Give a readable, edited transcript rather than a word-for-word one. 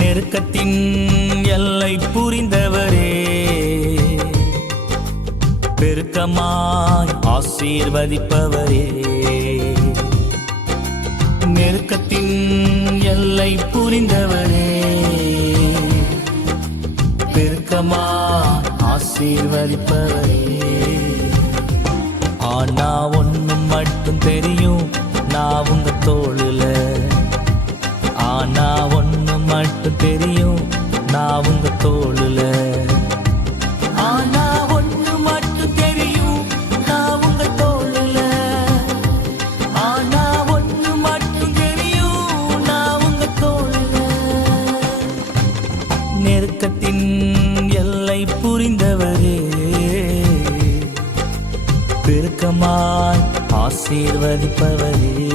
நெருக்கத்தின் எல்லை புரிந்தவரே, பெருக்கமாய் ஆசீர்வதிப்பவரே. நெருக்கத்தின் எல்லை புரிந்தவரே, பெருக்கமாய் ஆசீர்வதிப்பவரே. ஆனா ஒண்ணு மட்டும் தெரியும், நான் உங்க தோளுல. ஆனா ஒண்ணு மட்டும் தெரியும், நான் உங்க தோளுல. ஆனா ஒண்ணு மட்டும் தெரியும், நான் உங்க தோளுல. ஆனா ஒண்ணு மட்டும் தெரியும், நான் உங்க தோளுல. நெருக்கத்தின் எல்லை புரிந்தவரே, பெருக்கமாய் ஆசீர்வதிப்பவரே.